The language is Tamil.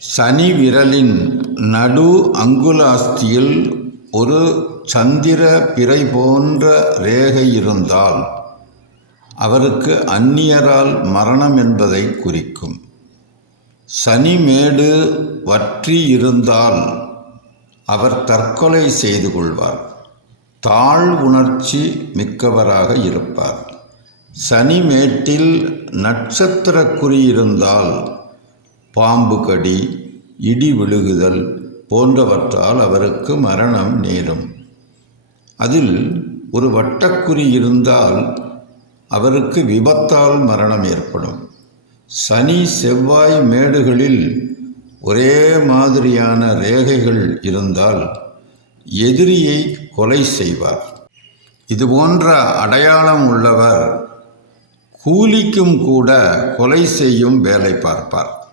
சனி விரலின் நடு அங்குலாஸ்தியில் ஒரு சந்திர பிறை போன்ற ரேகை இருந்தால் அவருக்கு அந்நியரால் மரணம் என்பதை குறிக்கும். சனிமேடு வற்றி இருந்தால் அவர் தற்கொலை செய்து கொள்வார். தாழ் உணர்ச்சி மிக்கவராக இருப்பார். சனிமேட்டில் மேட்டில் குறி இருந்தால் பாம்பு கடி இடி விழுகுதல் போன்றவற்றால் அவருக்கு மரணம் நேரும். அதில் ஒரு வட்டக்குறி இருந்தால் அவருக்கு விபத்தால் மரணம் ஏற்படும். சனி செவ்வாய் மேடுகளில் ஒரே மாதிரியான ரேகைகள் இருந்தால் எதிரியை கொலை செய்வார். இது போன்ற அடையாளம் உள்ளவர் கூலிக்கும் கூட கொலை செய்யும் வேலை பார்ப்பார்.